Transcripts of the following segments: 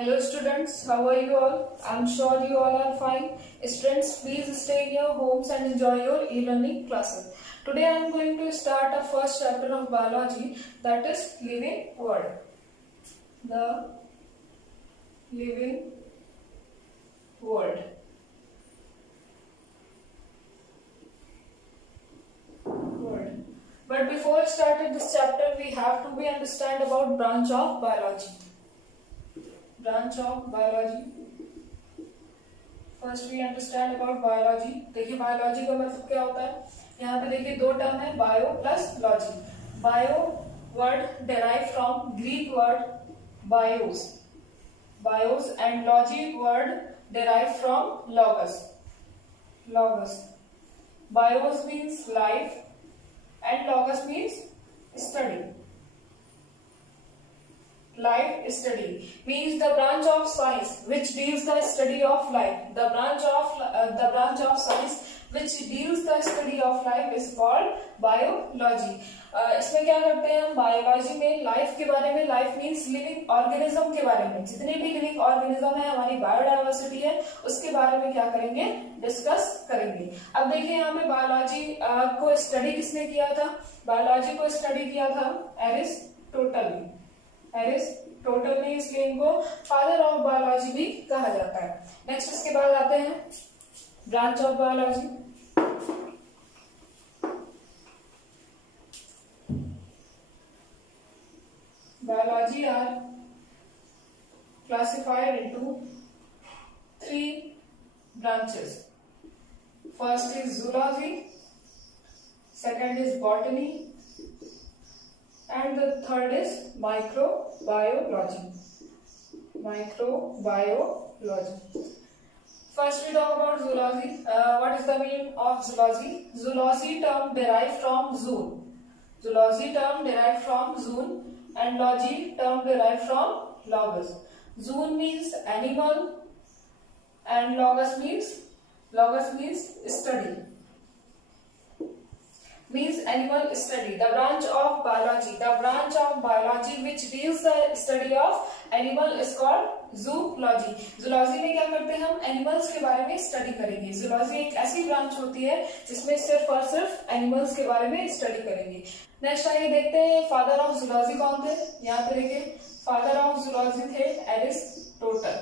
Hello students, how are you all? I'm sure you all are fine. Students, please stay in your homes and enjoy your e-learning classes. Today I am going to start a first chapter of biology, that is living world. The living world. But before starting this chapter, we have to be understand about branch of biology. Branch of biology. First we understand about biology. देखिए biology का मतलब क्या होता है. यहाँ पे देखिए दो टर्म है, bio plus logy. Bio word derive from Greek word BIOS, BIOS, and logy word derive from logos, logos. BIOS means life and logos means study. Life study means the branch of science which deals the study of life. The branch of science which deals the study of life is called biology. इसमें क्या करते हैं हम biology में life के बारे में. Life means living organism के बारे में. जितने भी लिविंग ऑर्गेनिज्म है, हमारी बायोडाइवर्सिटी है, उसके बारे में क्या करेंगे, डिस्कस करेंगे. अब देखिए यहाँ पे बायोलॉजी को स्टडी किसने किया था. बायोलॉजी को स्टडी किया था एरिस्टोटल. एरिस्टोटल ने, इसलिए इनको फादर ऑफ बायोलॉजी भी कहा जाता है. नेक्स्ट इसके बाद आते हैं branch of biology. Biology are classified into three branches. First is zoology, second is botany, and the third is microbiology. Microbiology. First we talk about zoology. What is the meaning of zoology? Zoology term derived from zoon. Zoology term derived from zoon. And logy term derived from logos. Zoon means animal and logos means study. Means animal study. The branch of biology which deals the study of animal is called zoology. Zoology में क्या करते हैं हम, animals के बारे में study करेंगे. zoology एक ऐसी ब्रांच होती है जिसमें सिर्फ और सिर्फ एनिमल्स के बारे में स्टडी करेंगे. नेक्स्ट आइए देखते हैं फादर ऑफ जूलॉजी कौन थे. यहाँ पे देखिए फादर ऑफ जूलॉजी थे एरिस्टोटल.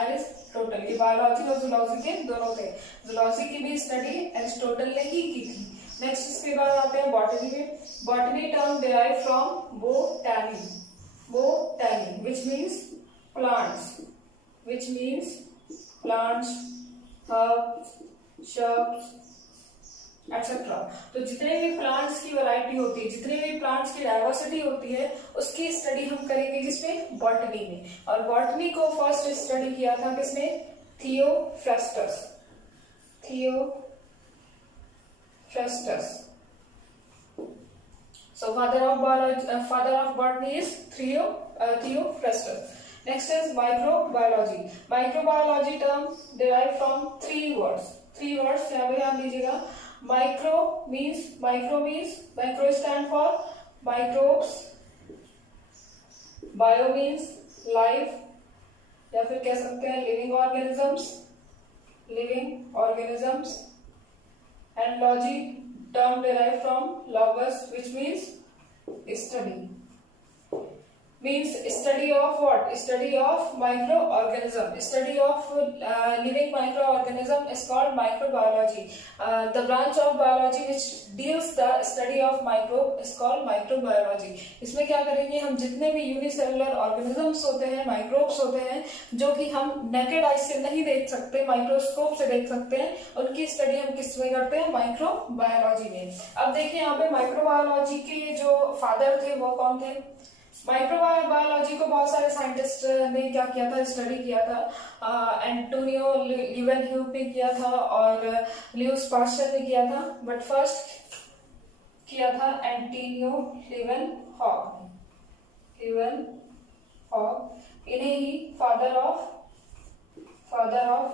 एरिस्टोटल ये बायोलॉजी और जूलॉजी के दोनों थे. जूलॉजी की भी स्टडी एरिस्टोटल ने ही की थी. नेक्स्ट इसके बाद आते हैं बॉटनी में. Botany term derive from botany. Botany which means plants, herbs, shrubs etcetera. तो जितने भी प्लांट्स की वैरायटी होती है, जितने भी प्लांट्स की डाइवर्सिटी होती है, उसकी स्टडी हम करेंगे किसमें, बॉटनी में. और बॉटनी को फर्स्ट स्टडी किया था किसने, Theophrastus. So father of botany is Theophrastus. Next is microbiology. Microbiology term derived from three words. यहाँ पे ध्यान दीजिएगा. Micro stand for microbes. Bio means life, या फिर कह सकते हैं living organisms. And logy term derived from logos which means study. Means study of what? Study of microorganism. Study of living microorganism is called microbiology. The branch of biology which deals the study of microbe is called microbiology. इसमें क्या करेंगे हम, जितने भी unicellular organisms होते हैं, microbes होते हैं, जो कि हम नेकेड आई से नहीं देख सकते, माइक्रोस्कोप से देख सकते हैं, उनकी स्टडी हम किस में करते हैं, माइक्रोबायोलॉजी में. अब देखिए यहाँ पे माइक्रोबायोलॉजी के जो फादर थे वो कौन थे. माइक्रोबायोलॉजी को बहुत सारे साइंटिस्ट ने क्या किया था, स्टडी किया था. एंटोनियो लीवेनह्यूप ने किया था और ल्यूइस पास्चर ने किया था. बट फर्स्ट किया था एंटोनियो लीवेनहॉक. इन्हें ही फादर ऑफ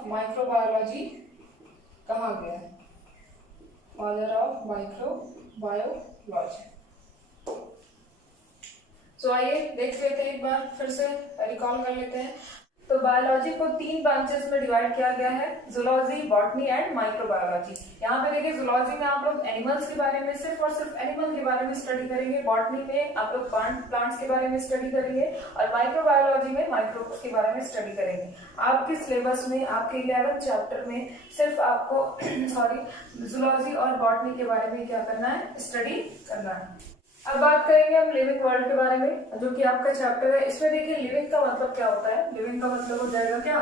माइक्रोबायोलॉजी कहा गया है. Father of microbiology. तो आइए देख लेते हैं, एक बार फिर से रिकॉल कर लेते हैं। तो बायोलॉजी को 3 ब्रांचेस में डिवाइड किया गया है, जूलॉजी, बॉटनी एंड माइक्रोबायोलॉजी। यहाँ पे देखिए जूलॉजी में आप लोग एनिमल्स के बारे में सिर्फ और सिर्फ एनिमल के बारे में स्टडी करेंगे, बॉटनी में आप लोग प्लांट्स के बारे में स्टडी करेंगे, और माइक्रोबायोलॉजी में माइक्रोब्स के बारे में स्टडी करेंगे। आपके सिलेबस में आपके 11th चैप्टर में सिर्फ आपको जूलॉजी और बॉटनी के बारे में क्या करना है, स्टडी करना है। अब बात करेंगे हम लिविंग वर्ल्ड के बारे में, जो कि आपका चैप्टर है। इसमें देखिए लिविंग का मतलब क्या होता है, लिविंग का मतलब हो जाएगा क्या,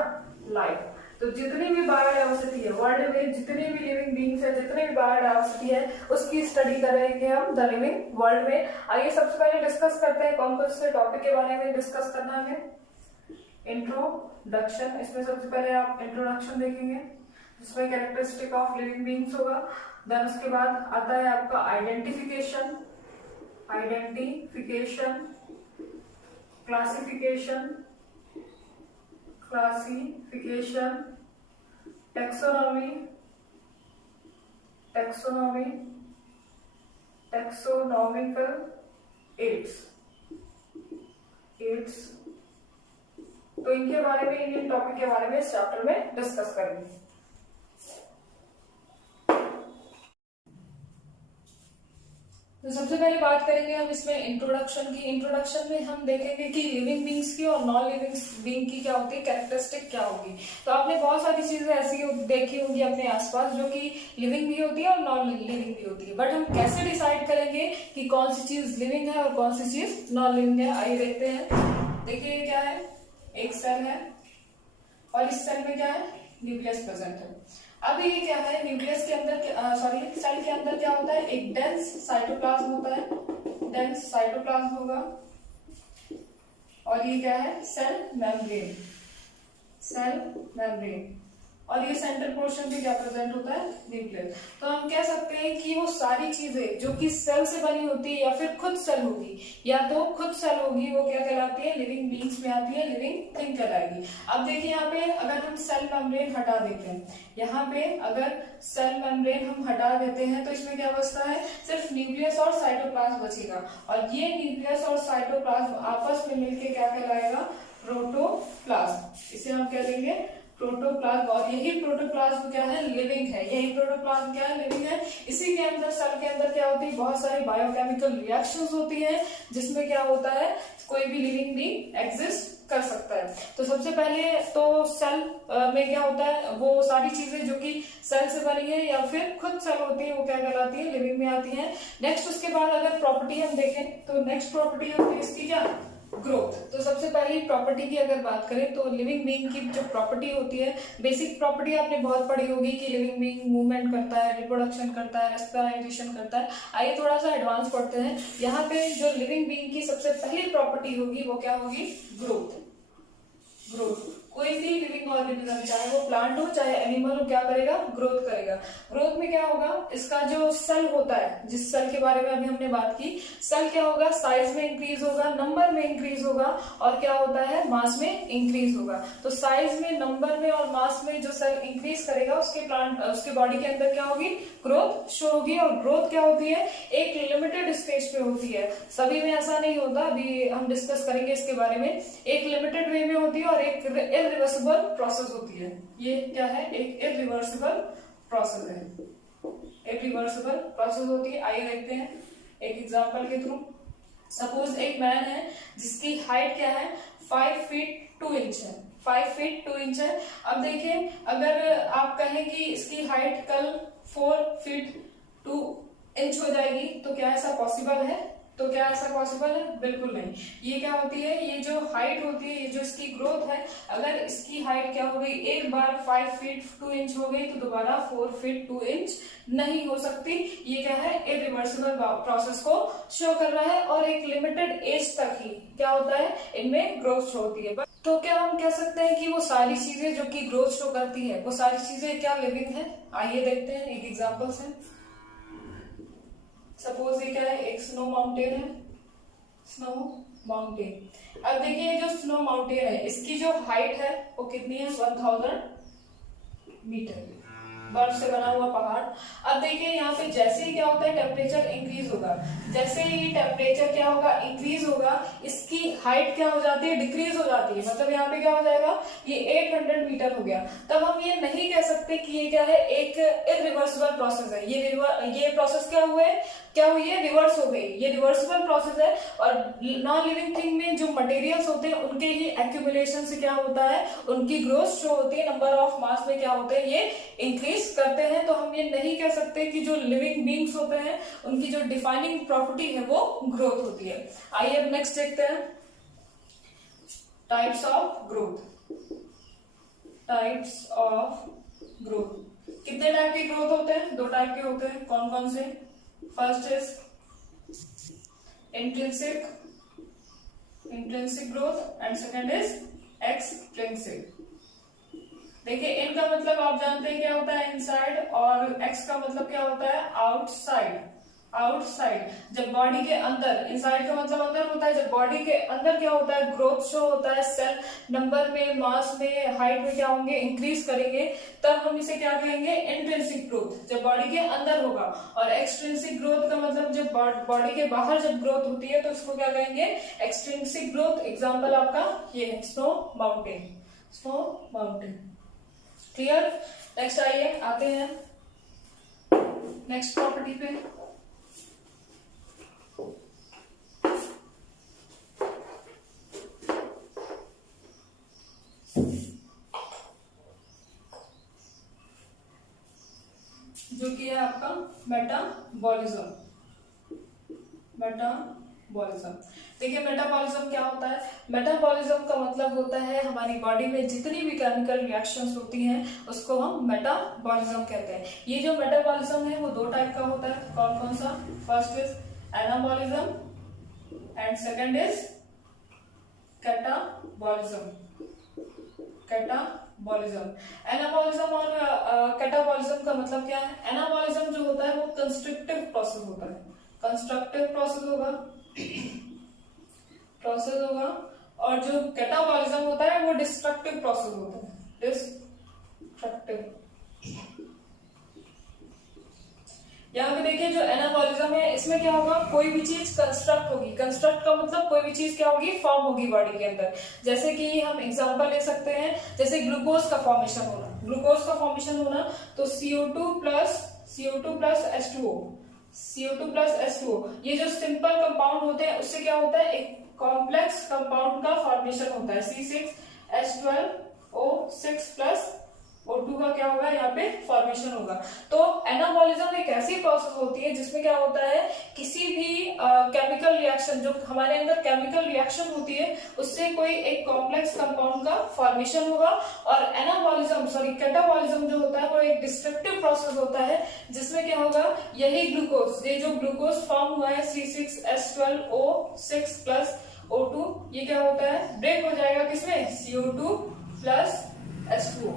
लाइफ। तो जितनी भी बायोडायवर्सिटी है वर्ल्ड में, जितनी भी लिविंग बींग्स है, जितनी भी बायोडायवर्सिटी है, उसकी स्टडी करेंगे हम द लिविंग वर्ल्ड में। आइए सबसे पहले डिस्कस करते हैं कौन कौन से टॉपिक के बारे में डिस्कस करना है। इंट्रोडक्शन, इसमें सबसे पहले आप इंट्रोडक्शन देखेंगे, जिसमें कैरेक्टरिस्टिक ऑफ लिविंग बींग्स होगा। देन उसके बाद आता है आपका आइडेंटिफिकेशन, क्लासिफिकेशन, टैक्सोनॉमिकल एड्स। तो इनके बारे में, इन टॉपिक के बारे में इस चैप्टर में डिस्कस करेंगे। तो सबसे पहले बात करेंगे हम इसमें इंट्रोडक्शन की। इंट्रोडक्शन में हम देखेंगे कि लिविंग बींग्स की और नॉन लिविंग बींग की क्या होती है, कैरेक्टरिस्टिक क्या होगी। तो आपने बहुत सारी चीजें ऐसी देखी होंगी अपने आसपास जो कि लिविंग भी होती है और नॉन लिविंग भी होती है, बट हम कैसे डिसाइड करेंगे कि कौन सी चीज लिविंग है और कौन सी चीज नॉन लिविंग है, आइए देखते हैं। देखिए क्या है, एक सेल है और इस सेल में क्या है, न्यूक्लियस प्रेजेंट है। अब ये क्या है, न्यूक्लियस के अंदर सेल के अंदर क्या होता है, एक डेंस साइटोप्लाज्म होता है, डेंस साइटोप्लाज्म होगा, और ये क्या है, सेल मेम्ब्रेन, और ये सेंट्रल पोर्शन भी क्या प्रेजेंट होता है, न्यूक्लियस। तो हम कह सकते हैं कि वो सारी चीजें जो कि सेल से बनी होती है या फिर खुद सेल होगी, या तो खुद सेल होगी, वो क्या कहलाती है, लिविंग बींग्स में आती है, लिविंग थिंग कहलाएगी। अब देखिए यहाँ पे अगर हम सेल मेम्ब्रेन हटा देते हैं, यहाँ पे अगर सेल मेम्ब्रेन हम हटा देते हैं, तो इसमें क्या बचता है, सिर्फ न्यूक्लियस और साइटोप्लाज्म बचेगा, और ये न्यूक्लियस और साइटोप्लाज्म आपस में मिलकर क्या कहलाएगा, प्रोटोप्लाज्म। इसे हम कह देंगे प्रोटोप्लाज्म, और यही प्रोटोप्लाज्म क्या है, लिविंग है। यही प्रोटोप्लाज्म क्या है, लिविंग है। इसी के अंदर, सेल के अंदर क्या होती है, बहुत सारी बायोकेमिकल रिएक्शंस होती हैं, जिसमें क्या होता है, कोई भी लिविंग बीइंग एग्जिस्ट कर सकता है। तो सबसे पहले तो सेल में क्या होता है, वो सारी चीजें जो कि सेल से बनी है या फिर खुद सेल होती है, वो क्या कहलाती है, लिविंग में आती है। नेक्स्ट उसके बाद अगर प्रॉपर्टी हम देखें, तो नेक्स्ट प्रॉपर्टी होती है इसकी क्या, ग्रोथ। तो सबसे पहली प्रॉपर्टी की अगर बात करें, तो लिविंग बीइंग की जो प्रॉपर्टी होती है, बेसिक प्रॉपर्टी आपने बहुत पढ़ी होगी कि लिविंग बीइंग मूवमेंट करता है, रिप्रोडक्शन करता है, रेस्पिरेशन करता है। आइए थोड़ा सा एडवांस पढ़ते हैं। यहाँ पे जो लिविंग बीइंग की सबसे पहली प्रॉपर्टी होगी वो क्या होगी, ग्रोथ। कोई भी लिविंग ऑर्गेनिज्म, चाहे वो प्लांट हो चाहे एनिमल हो, क्या करेगा, ग्रोथ करेगा। ग्रोथ में क्या होगा, इसका जो सेल होता है, जिस सेल के बारे में अभी हमने बात की, सेल क्या होगा, साइज में इंक्रीज होगा, नंबर में इंक्रीज होगा, और क्या होता है, मास में इंक्रीज होगा। तो साइज में, नंबर में और मास में जो सेल इंक्रीज करेगा, उसके बॉडी के अंदर क्या होगी, ग्रोथ शो होगी। और ग्रोथ क्या होती है, एक लिमिटेड स्टेज पे होती है, सभी में ऐसा नहीं होता, अभी हम डिस्कस करेंगे इसके बारे में। एक लिमिटेड वे में होती है और एक इरिवर्सिबल प्रोसेस होती है। ये क्या है, एक इरिवर्सिबल प्रोसेस है, इरिवर्सिबल प्रोसेस होती है। आइए देखते हैं एक एग्जांपल के थ्रू। सपोज एक मैन है जिसकी हाइट क्या है, 5 फीट 2 इंच है, 5 फीट 2 इंच है। अब देखिए अगर आप कहें कि इसकी हाइट कल 4 फीट 2 इंच हो जाएगी, तो क्या ऐसा पॉसिबल है, तो क्या ऐसा पॉसिबल है, बिल्कुल नहीं। ये क्या होती है, ये जो हाइट होती है, ये जो इसकी ग्रोथ है, अगर इसकी हाइट क्या हो गई, एक बार 5 फीट 2 इंच हो गई, तो दोबारा 4 फीट 2 इंच नहीं हो सकती। ये क्या है, इरिवर्सिबल प्रोसेस को शो कर रहा है, और एक लिमिटेड एज तक ही क्या होता है, इनमें ग्रोथ शो होती है। तो क्या हम कह सकते हैं कि वो सारी चीजें जो कि ग्रोथ शो करती है, वो सारी चीजें क्या लिविंग है। आइए देखते हैं एक एग्जाम्पल से। सपोज ये क्या है, एक स्नो माउंटेन है, स्नो माउंटेन। अब देखिए जो स्नो माउंटेन है, इसकी जो हाइट है वो कितनी है, 1000 मीटर। बर्फ से बना हुआ पहाड़। अब देखिए यहाँ पे जैसे ही क्या होता है टेम्परेचर इंक्रीज होगा, जैसे ही टेम्परेचर क्या होगा इंक्रीज होगा, इसकी हाइट क्या हो जाती है डिक्रीज हो जाती है। मतलब यहाँ पे क्या हो जाएगा, ये 800 मीटर हो गया। तब हम ये नहीं कह सकते कि ये क्या है, एक इरिवर्सिबल प्रोसेस है। ये प्रोसेस क्या हुआ है, क्या हुई है, रिवर्स हो गई। ये रिवर्सिबल प्रोसेस है। और नॉन लिविंग थिंग में जो मटेरियल्स होते हैं उनके ही एक्यूमुलेशन से क्या होता है, उनकी ग्रोथ शो होती है, नंबर ऑफ मास में क्या होते हैं, ये इंक्रीज करते हैं। तो हम ये नहीं कह सकते कि जो लिविंग बींग्स होते हैं उनकी जो डिफाइनिंग प्रॉपर्टी है वो ग्रोथ होती है। आइए अब नेक्स्ट देखते हैं types of growth. Types of growth, कितने टाइप के ग्रोथ होते हैं, 2 टाइप के होते हैं। कौन कौन से, first is intrinsic growth and second is extrinsic. देखिए इनका मतलब आप जानते हैं क्या होता है, इनसाइड, और एक्स का मतलब क्या होता है, आउटसाइड। आउटसाइड जब बॉडी के अंदर, इनसाइड का मतलब अंदर होता है, जब बॉडी के अंदर क्या होता है, ग्रोथ शो होता है, सेल नंबर में, मास में, हाइट में क्या होंगे, इंक्रीज करेंगे, तब हम इसे क्या कहेंगे, इंट्रिंसिक ग्रोथ, जब बॉडी के अंदर होगा। और एक्सट्रिंसिक ग्रोथ का मतलब जब बॉडी के बाहर जब ग्रोथ होती है तो इसको क्या कहेंगे, एक्सट्रिंसिक ग्रोथ। एग्जाम्पल आपका ये है snow mountain, snow mountain. Clear. Next आइए, आते हैं नेक्स्ट प्रॉपर्टी पे। जो कि है आपका मेटाबॉलिज्म। मेटाबॉलिज्म, देखिए मेटाबॉलिज्म क्या होता है, मेटाबॉलिज्म का मतलब होता है हमारी बॉडी में जितनी भी केमिकल रिएक्शंस होती हैं उसको हम मेटाबॉलिज्म कहते हैं। ये जो मेटाबॉलिज्म है वो 2 टाइप का होता है। कौन कौन सा, first is anabolism and second is catabolism. Catabolism, anabolism और कैटाबॉलिज्म का मतलब क्या है, एनाबॉलिज्म जो होता है वो कंस्ट्रक्टिव प्रोसेस होता है, कंस्ट्रक्टिव प्रोसेस होगा, और जो कैटाबॉलिज्म होता है वो डिस्ट्रक्टिव प्रोसेस होता है, डिस्ट्रक्टिव। यहाँ पे देखिए जो एनाबॉलिज्म है इसमें क्या होगा, कोई भी चीज कंस्ट्रक्ट होगी, कंस्ट्रक्ट का मतलब कोई भी चीज क्या होगी, फॉर्म होगी बॉडी के अंदर। जैसे कि हम एग्जांपल ले सकते हैं, जैसे ग्लूकोज का फॉर्मेशन होना, ग्लूकोज का फॉर्मेशन होना तो CO2 plus H2O, CO2 plus H2O, ये जो सिंपल कंपाउंड होते हैं उससे क्या होता है, एक कॉम्प्लेक्स कंपाउंड का फॉर्मेशन होता है, C6H12O6 प्लस O2 का क्या होगा, यहाँ पे फॉर्मेशन होगा। तो एनाबॉलिज्म एक ऐसी प्रोसेस होती है जिसमें क्या होता है, किसी भी केमिकल रिएक्शन, जो हमारे अंदर केमिकल रिएक्शन होती है उससे कोई एक कॉम्प्लेक्स कंपाउंड का फॉर्मेशन होगा। और कैटाबॉलिज्म जो होता है वो एक डिस्ट्रक्टिव प्रोसेस होता है जिसमें क्या होगा, यही ग्लूकोज, ये जो ग्लूकोज फॉर्म हुआ है C6H12O6 प्लस O2, ये क्या होता है, ब्रेक हो जाएगा किसमें, CO2 plus H2O,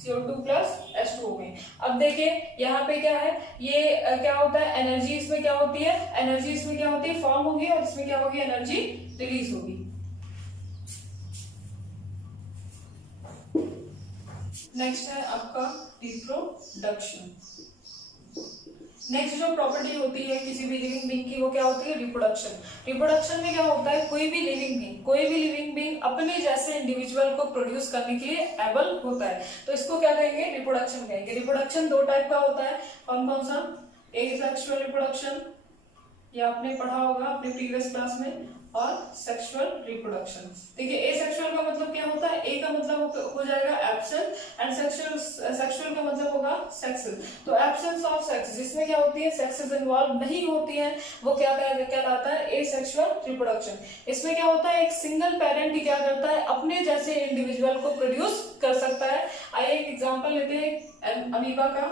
CO2 plus H2O में। अब देखिए यहाँ पे क्या है, ये क्या होता है, एनर्जी इसमें क्या होती है, एनर्जी इसमें क्या होती है, फॉर्म होगी, और इसमें क्या होगी, एनर्जी रिलीज होगी। नेक्स्ट है आपका रिप्रोडक्शन। नेक्स्ट जो प्रॉपर्टी होती है किसी भी लिविंग बीइंग की वो क्या होती है, रिप्रोडक्शन। रिप्रोडक्शन में क्या होता है, कोई भी लिविंग बीइंग अपने जैसे इंडिविजुअल को प्रोड्यूस करने के लिए एबल होता है, तो इसको क्या कहेंगे, रिप्रोडक्शन कहेंगे। रिप्रोडक्शन 2 टाइप का होता है। कौन कौन सा, एसेक्सुअल रिप्रोडक्शन, ये आपने पढ़ा होगा अपने प्रीवियस क्लास में, और सेक्सुअल रिप्रोडक्शन। देखिए एसेक्सुअल का मतलब क्या होता है, ए का मतलब हो जाएगा एब्सेंट, एंड सेक्सुअल का मतलब होगा सेक्सेस। तो एब्सेंस ऑफ सेक्स, जिसमें क्या होती है, सेक्सेस इन्वॉल्व नहीं होती है, वो क्या कहलाता है, एसेक्सुअल रिप्रोडक्शन। इसमें क्या होता है, एक सिंगल पेरेंट ही क्या करता है, अपने जैसे इंडिविजुअल को प्रोड्यूस कर सकता है। आइए एक एग्जाम्पल लेते हैं अमीबा का।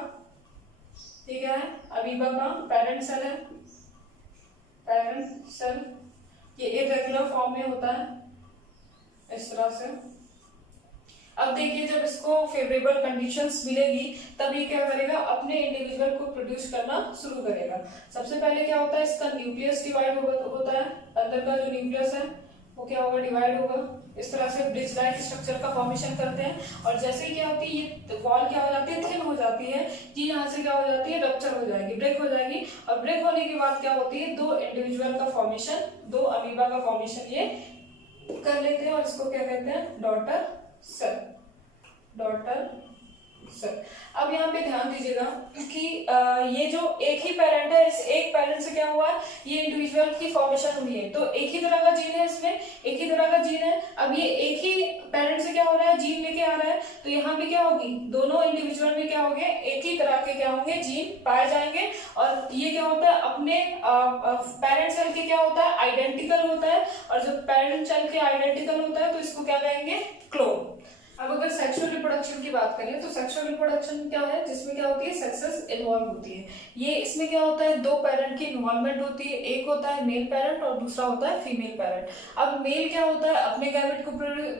ठीक है, अमीबा का पेरेंट सेल है, पेरेंट सेल, ये इरेगुलर फॉर्म में होता है इस तरह से। अब देखिए जब इसको फेवरेबल कंडीशंस मिलेगी तब ये क्या करेगा, अपने इंडिविजुअल को प्रोड्यूस करना शुरू करेगा। सबसे पहले क्या होता है, इसका न्यूक्लियस डिवाइड होता है, अंदर का जो न्यूक्लियस है वो क्या होगा, डिवाइड होगा। इस तरह से ब्रिज लाइक स्ट्रक्चर का फॉर्मेशन करते हैं। और जैसे ही क्या होती है, ये वॉल क्या हो जाती है, थिन हो जाती है, ये यहाँ से क्या हो जाती है, रप्चर हो जाएगी, ब्रेक हो जाएगी। और ब्रेक होने के बाद क्या होती है, दो इंडिविजुअल का फॉर्मेशन, दो अमीबा का फॉर्मेशन ये कर लेते हैं। और इसको क्या कहते हैं, डॉटर सेल, डॉटर सेल। अब यहाँ पे ध्यान दीजिएगा कि ये जो एक ही पेरेंट है, इस एक पेरेंट से क्या हुआ है, ये इंडिविजुअल की फॉर्मेशन हुई है। तो एक ही तरह का जीन है, इसमें एक ही तरह का जीन है। अब ये एक ही पेरेंट से क्या हो रहा है, जीन लेके आ रहा है। तो यहाँ पे क्या होगी, दोनों इंडिविजुअल में क्या होंगे, एक ही तरह के क्या होंगे, जीन पाए जाएंगे। और ये क्या होता है, अपने पेरेंट सेल के क्या होता है, आइडेंटिकल होता है। और जब पेरेंट सेल के आइडेंटिकल होता है तो इसको क्या कहेंगे, क्लोन। अब अगर सेक्सुअल रिप्रोडक्शन की बात करें तो सेक्सुअल रिप्रोडक्शन क्या है, जिसमें क्या होती है, सेक्सेस इन्वॉल्व होती है। ये इसमें क्या होता है, दो पेरेंट की इन्वॉल्वमेंट होती है। एक होता है मेल पेरेंट और दूसरा होता है फीमेल पेरेंट। अब मेल क्या होता है, अपने गैमेट को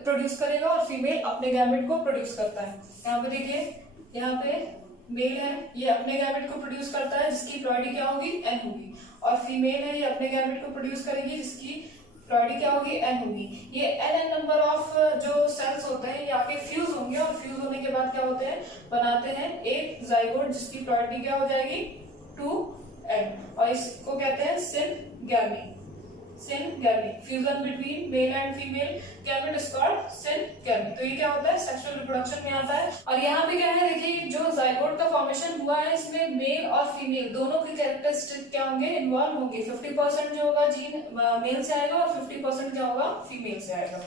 प्रोड्यूस करेगा और फीमेल अपने गैमेट को प्रोड्यूस करता है। यहाँ पे देखिए, यहाँ पे मेल है, ये अपने गैमेट को प्रोड्यूस करता है जिसकी प्लॉइडी क्या होगी, एन होगी। और फीमेल है, ये अपने गैमेट को प्रोड्यूस करेगी जिसकी प्लॉइडी क्या होगी, एन होगी। ये एन नंबर ऑफ जो सेल्स होते हैं ये आके फ्यूज होंगे और फ्यूज होने के बाद क्या होते हैं, बनाते हैं एक जाइगोट जिसकी प्लॉइडी क्या हो जाएगी, 2n। और इसको कहते हैं syngamy, syngamy, fusion between male and female gamete is called syngamy. तो ये क्या होता है, सेक्सुअल रिप्रोडक्शन में आता है। और यहाँ पे क्या है, देखिए जो जाइगोट का फॉर्मेशन हुआ है इसमें मेल और फीमेल दोनों के कैरेक्टरिस्टिक क्या होंगे, इन्वॉल्व होंगे। 50% जो होगा जीन मेल से आएगा और 50% क्या होगा, फीमेल से आएगा।